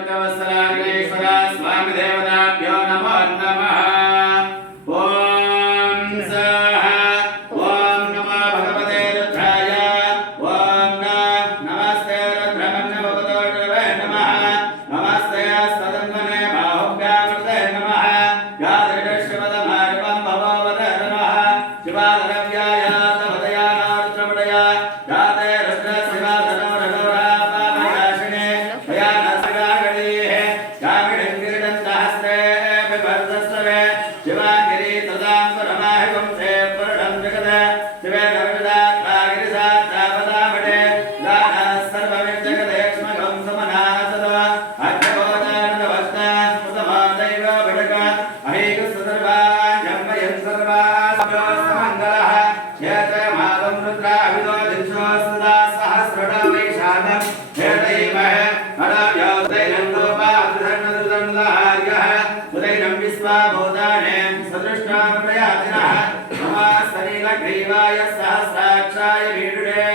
स्वामी देवताभ्यो नमो नमः। ओम स्वाहा। ओम नमो भगवते रुद्राय। ओम नमस्ते रुद्रमन्नभगवते नमः। नमस्ते स्वतन्त्रने बाहुभ्यामृते नमः। यादृशवदमार्गं भववते नमः। शिवाधरव्याय तवदयानारुद्रमणय याते रुद्रशिवाधनो रघुरापामयाशिने भयानसगागणीः यामिडङ्गिरिदन्तहस्ते विभर्दस्वरे शिवागिरि तदाम्बरमाहिवं से पुरुषं जगद शिवे नवविदात्मागिरिसात्तापदामणे दानः सर्वविद्जगदेक्ष्मकं समनासदो अग्रगोचरनवस्ता स्मृतमादैव भिडक अहीकसुदर्वाञ्जम्मयं सर्वाभ्योऽस्तमङ्गलः यत्र मातं रुद्राभिदो दिक्षो सदा सहस्रडा वैशाखं हेतैमहे अराव्योदैनं लोपाधर्णदुर्दण्डहार्यः उदैनं विश्वाभूताने सदृष्टामप्रयातिनः नमः सनीलग्रीवाय सहस्राक्षाय भीडुडे